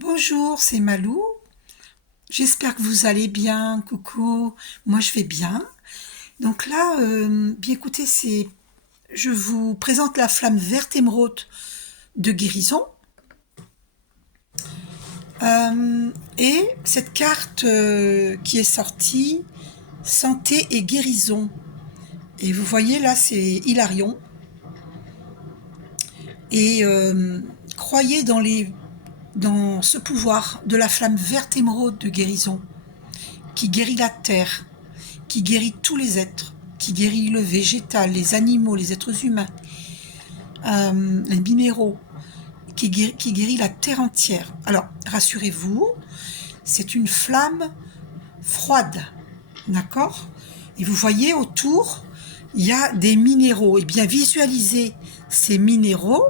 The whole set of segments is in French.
Bonjour, c'est Malou. J'espère que vous allez bien. Coucou, moi je vais bien. Donc là, bien écoutez, je vous présente la flamme verte émeraude de guérison. Et cette carte qui est sortie, santé et guérison. Et vous voyez là, c'est Hilarion. Et croyez dans ce pouvoir de la flamme verte émeraude de guérison qui guérit la terre, qui guérit tous les êtres, qui guérit le végétal, les animaux, les êtres humains, les minéraux, qui guérit la terre entière. Alors, rassurez-vous, c'est une flamme froide, d'accord? Et vous voyez autour, il y a des minéraux. Et bien visualisez ces minéraux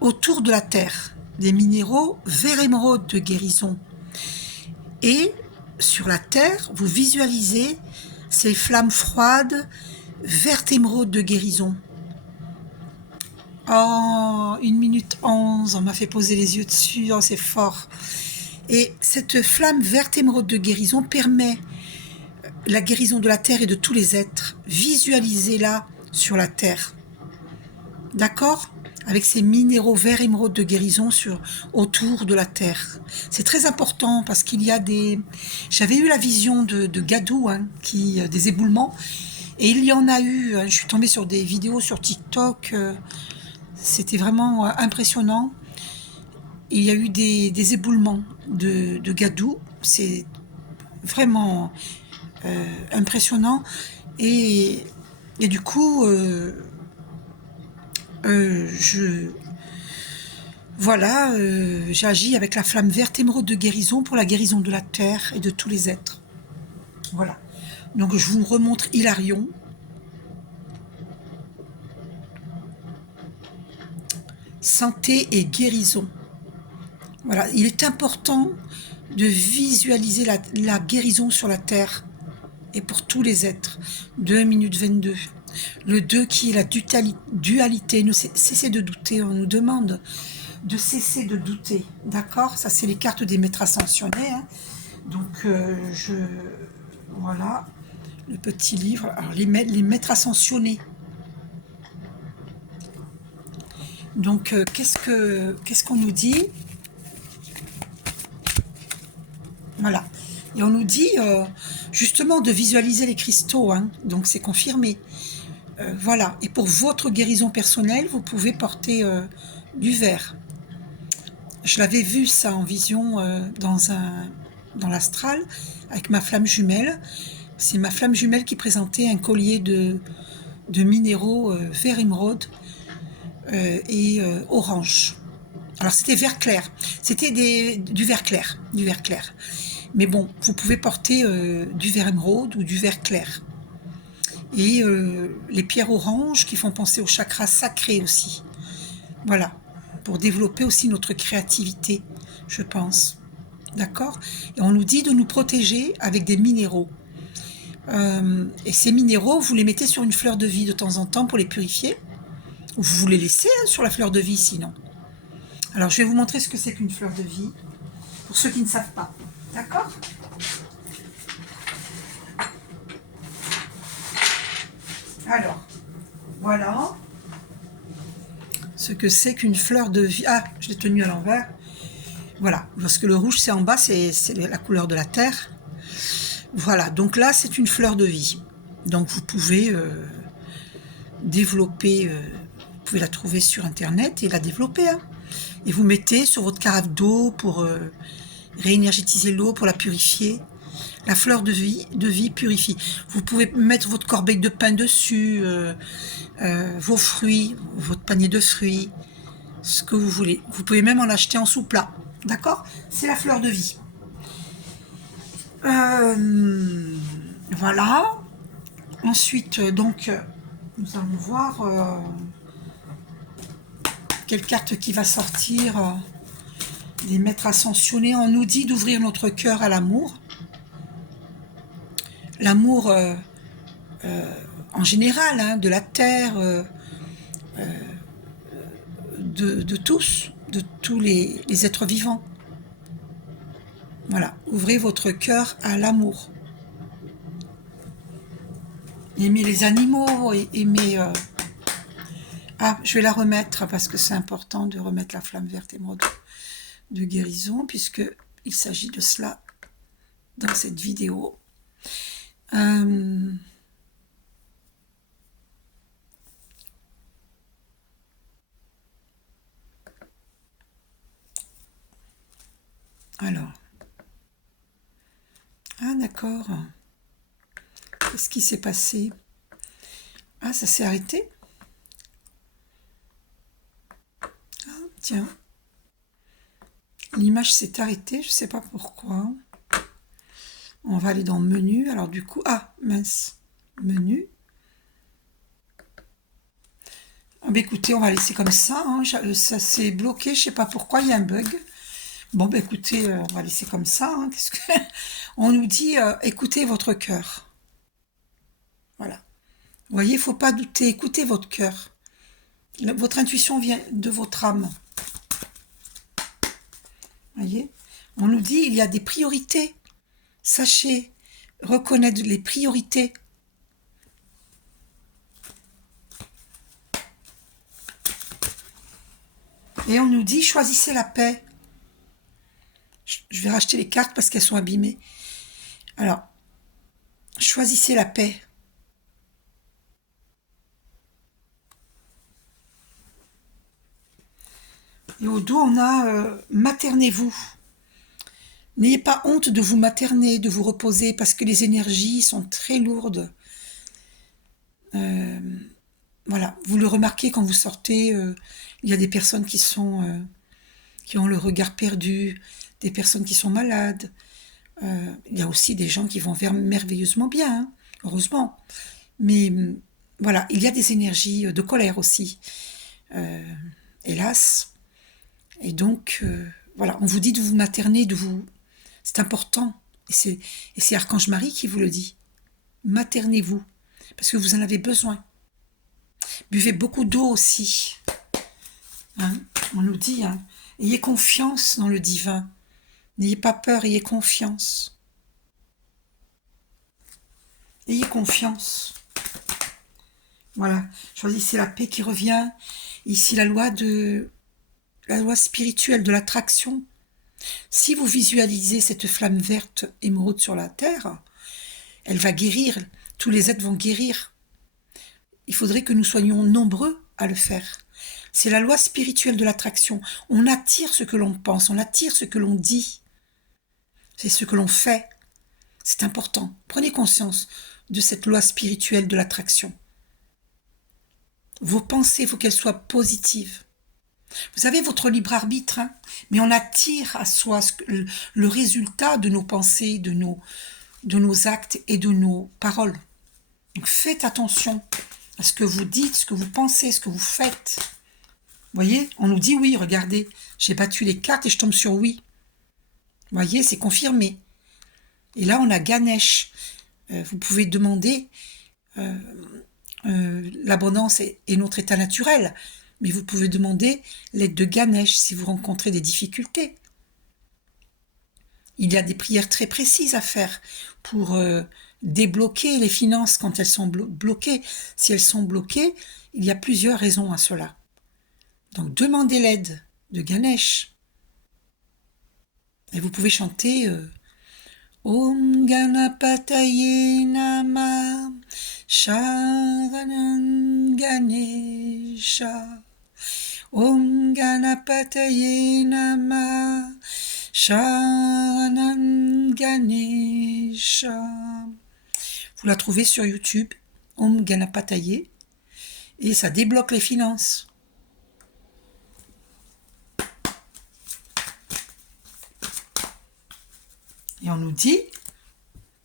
autour de la terre, des minéraux vert émeraude de guérison. Et sur la terre, vous visualisez ces flammes froides, vert émeraude de guérison. Oh, 1 minute 11, on m'a fait poser les yeux dessus, oh, c'est fort. Et cette flamme verte émeraude de guérison permet la guérison de la terre et de tous les êtres. Visualisez-la sur la terre. D'accord? Avec ces minéraux verts émeraude de guérison autour de la terre. C'est très important parce qu'il y a des... J'avais eu la vision de Gadou, des éboulements, et il y en a eu, je suis tombée sur des vidéos sur TikTok, c'était vraiment impressionnant. Il y a eu des éboulements de Gadou, c'est vraiment impressionnant, et du coup... Voilà, j'agis avec la flamme verte émeraude de guérison pour la guérison de la terre et de tous les êtres. Voilà. Donc je vous remontre Hilarion. Santé et guérison. Voilà, il est important de visualiser la guérison sur la terre et pour tous les êtres. 2 minutes 22. Le 2 qui est la dualité. Cessez de douter, on nous demande de cesser de douter, d'accord? Ça, c'est les cartes des maîtres ascensionnés. Donc, voilà, le petit livre. Alors, les maîtres ascensionnés. Donc, qu'est-ce qu'on nous dit? Voilà. Et on nous dit, justement, de visualiser les cristaux. Donc, c'est confirmé. Voilà. Et pour votre guérison personnelle, vous pouvez porter du vert. Je l'avais vu ça en vision dans l'astral avec ma flamme jumelle. C'est ma flamme jumelle qui présentait un collier de minéraux vert émeraude et orange. Alors c'était vert clair, c'était du vert clair, Mais bon, vous pouvez porter du vert émeraude ou du vert clair. Et les pierres oranges qui font penser au chakra sacré aussi. Voilà, pour développer aussi notre créativité, je pense. D'accord? Et on nous dit de nous protéger avec des minéraux. Et ces minéraux, vous les mettez sur une fleur de vie de temps en temps pour les purifier. Ou vous les laissez sur la fleur de vie sinon. Alors je vais vous montrer ce que c'est qu'une fleur de vie, pour ceux qui ne savent pas. D'accord? Alors, voilà ce que c'est qu'une fleur de vie. Ah, je l'ai tenue à l'envers. Voilà, parce que le rouge c'est en bas, c'est la couleur de la terre. Voilà, donc là c'est une fleur de vie. Donc vous pouvez développer, vous pouvez la trouver sur internet et la développer. Et vous mettez sur votre carafe d'eau pour réénergétiser l'eau, pour la purifier. La fleur de vie purifie. Vous pouvez mettre votre corbeille de pain dessus, vos fruits, votre panier de fruits, ce que vous voulez. Vous pouvez même en acheter en sous-plat. D'accord? C'est la fleur de vie. Voilà. Ensuite, donc, nous allons voir quelle carte qui va sortir des maîtres ascensionnés. On nous dit d'ouvrir notre cœur à l'amour. L'amour en général, de la terre, de tous les êtres vivants. Voilà, ouvrez votre cœur à l'amour. Aimez les animaux, et aimez... Ah, je vais la remettre parce que c'est important de remettre la flamme verte émeraude de guérison, puisque il s'agit de cela dans cette vidéo. Alors. Ah, d'accord. Qu'est-ce qui s'est passé? Ah, ça s'est arrêté? Ah, tiens. L'image s'est arrêtée, je ne sais pas pourquoi. On va aller dans menu. Alors du coup, ah, mince. Menu. Ah, bah, écoutez, on va laisser comme ça. Hein. Ça s'est bloqué, je ne sais pas pourquoi, il y a un bug. Bon, bah, écoutez, on va laisser comme ça. Hein. Qu'est-ce que... On nous dit, écoutez votre cœur. Voilà. Vous voyez, il ne faut pas douter. Écoutez votre cœur. Votre intuition vient de votre âme. Voyez, on nous dit il y a des priorités. Sachez reconnaître les priorités. Et on nous dit choisissez la paix. Je vais racheter les cartes parce qu'elles sont abîmées. Alors, choisissez la paix. Et au dos, on a maternez-vous. N'ayez pas honte de vous materner, de vous reposer, parce que les énergies sont très lourdes. Voilà, vous le remarquez quand vous sortez, il y a des personnes qui ont le regard perdu, des personnes qui sont malades. Il y a aussi des gens qui vont merveilleusement bien, hein, heureusement. Mais voilà, il y a des énergies de colère aussi, hélas. Et donc, voilà, on vous dit de vous materner, de vous... C'est important. Et c'est Archange Marie qui vous le dit. Maternez-vous, parce que vous en avez besoin. Buvez beaucoup d'eau aussi. Hein, on nous dit, hein, ayez confiance dans le divin. N'ayez pas peur, ayez confiance. Ayez confiance. Voilà, choisissez la paix qui revient. Ici, la loi spirituelle de l'attraction. Si vous visualisez cette flamme verte émeraude sur la terre, elle va guérir. Tous les êtres vont guérir. Il faudrait que nous soyons nombreux à le faire. C'est la loi spirituelle de l'attraction. On attire ce que l'on pense, on attire ce que l'on dit. C'est ce que l'on fait. C'est important. Prenez conscience de cette loi spirituelle de l'attraction. Vos pensées, il faut qu'elles soient positives. Vous avez votre libre arbitre, hein, mais on attire à soi le résultat de nos pensées, de nos actes et de nos paroles. Donc faites attention à ce que vous dites, ce que vous pensez, ce que vous faites. Vous voyez, on nous dit oui, regardez, j'ai battu les cartes et je tombe sur oui. Vous voyez, c'est confirmé. Et là, on a Ganesh. Vous pouvez demander, l'abondance est notre état naturel, mais vous pouvez demander l'aide de Ganesh si vous rencontrez des difficultés. Il y a des prières très précises à faire pour débloquer les finances quand elles sont bloquées. Si elles sont bloquées, il y a plusieurs raisons à cela. Donc demandez l'aide de Ganesh. Et vous pouvez chanter Om Ganapataye Nama Sharanam Ganesha Om Ganapataye Nama Sharanam Ganesha. Vous la trouvez sur YouTube, Om Ganapataye, et ça débloque les finances. Et on nous dit,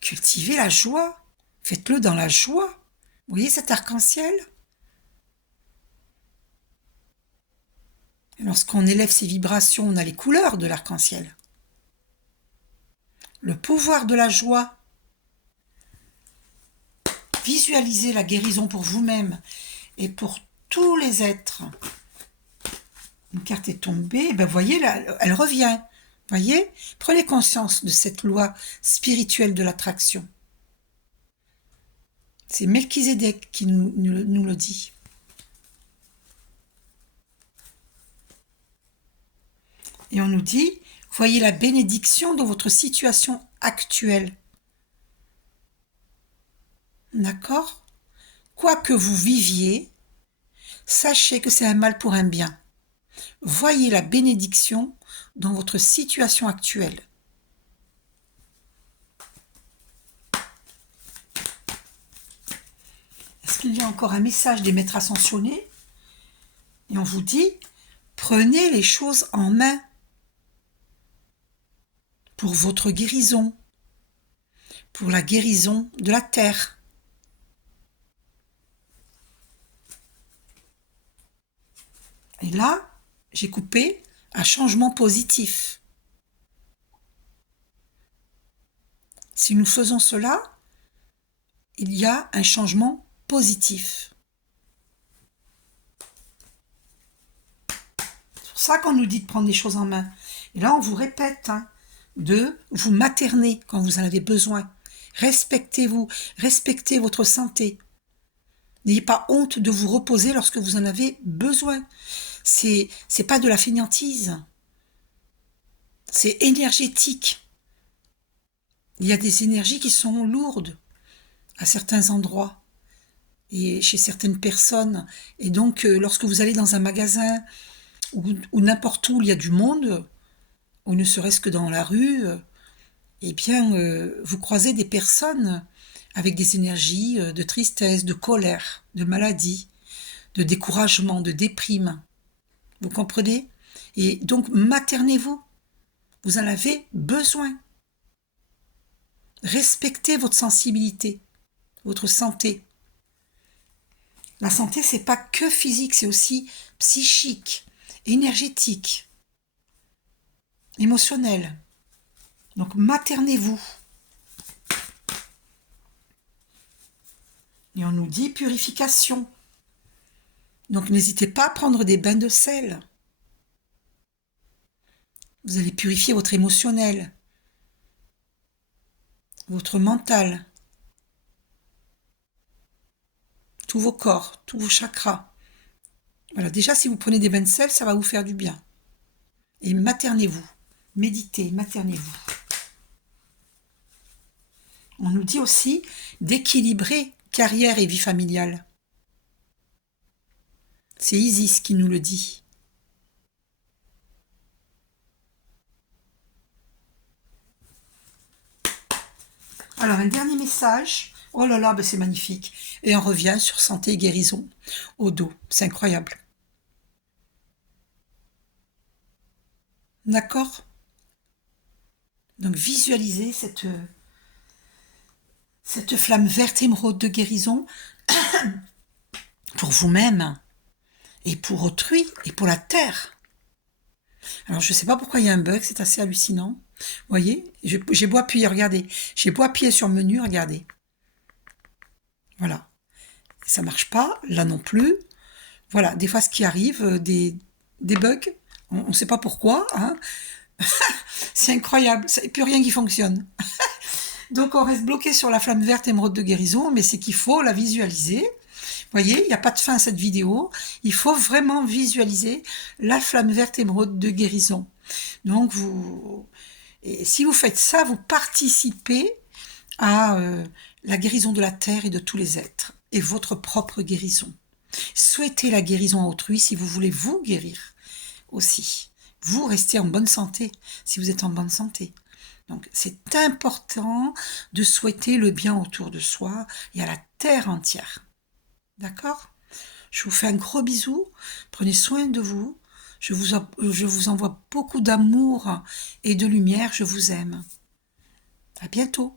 cultivez la joie, faites-le dans la joie. Vous voyez cet arc-en-ciel? Lorsqu'on élève ses vibrations, on a les couleurs de l'arc-en-ciel. Le pouvoir de la joie. Visualisez la guérison pour vous-même et pour tous les êtres. Une carte est tombée, ben vous voyez, là, elle revient. Voyez? Prenez conscience de cette loi spirituelle de l'attraction. C'est Melchizedek qui nous le dit. Et on nous dit, voyez la bénédiction dans votre situation actuelle. D'accord? Quoi que vous viviez, sachez que c'est un mal pour un bien. Voyez la bénédiction dans votre situation actuelle. Est-ce qu'il y a encore un message des maîtres ascensionnés? Et on vous dit, prenez les choses en main pour votre guérison, pour la guérison de la terre. Et là, j'ai coupé un changement positif. Si nous faisons cela, il y a un changement positif. C'est pour ça qu'on nous dit de prendre les choses en main. Et là, on vous répète de vous materner quand vous en avez besoin. Respectez-vous, respectez votre santé. N'ayez pas honte de vous reposer lorsque vous en avez besoin. C'est pas de la fainéantise. C'est énergétique. Il y a des énergies qui sont lourdes à certains endroits et chez certaines personnes. Et donc, lorsque vous allez dans un magasin ou n'importe où il y a du monde, ou ne serait-ce que dans la rue, eh bien, vous croisez des personnes avec des énergies de tristesse, de colère, de maladie, de découragement, de déprime. Vous comprenez? Et donc, maternez-vous. Vous en avez besoin. Respectez votre sensibilité, votre santé. La santé, c'est pas que physique, c'est aussi psychique, énergétique, émotionnel. Donc, maternez-vous. Et on nous dit purification. Donc, n'hésitez pas à prendre des bains de sel. Vous allez purifier votre émotionnel, votre mental, tous vos corps, tous vos chakras. Voilà, déjà, si vous prenez des bains de sel, ça va vous faire du bien. Et maternez-vous. Méditez, maternez-vous. On nous dit aussi d'équilibrer carrière et vie familiale. C'est Isis qui nous le dit. Alors, un dernier message. Oh là là, ben c'est magnifique. Et on revient sur santé et guérison au dos. C'est incroyable. D'accord? Donc, visualisez cette flamme verte émeraude de guérison pour vous-même et pour autrui et pour la terre. Alors, je ne sais pas pourquoi il y a un bug, c'est assez hallucinant. Vous voyez, j'ai beau appuyer, regardez. J'ai beau appuyer sur le menu, regardez. Voilà. Ça marche pas, là non plus. Voilà, des fois ce qui arrive, des bugs, on ne sait pas pourquoi. C'est incroyable, il n'y a plus rien qui fonctionne. Donc on reste bloqué sur la flamme verte émeraude de guérison, mais c'est qu'il faut la visualiser. Vous voyez, il n'y a pas de fin à cette vidéo. Il faut vraiment visualiser la flamme verte émeraude de guérison. Donc et si vous faites ça, vous participez à la guérison de la terre et de tous les êtres, et votre propre guérison. Souhaitez la guérison à autrui si vous voulez vous guérir aussi. Vous restez en bonne santé si vous êtes en bonne santé. Donc c'est important de souhaiter le bien autour de soi et à la terre entière. D'accord? Je vous fais un gros bisou. Prenez soin de vous. Je vous envoie beaucoup d'amour et de lumière. Je vous aime. À bientôt.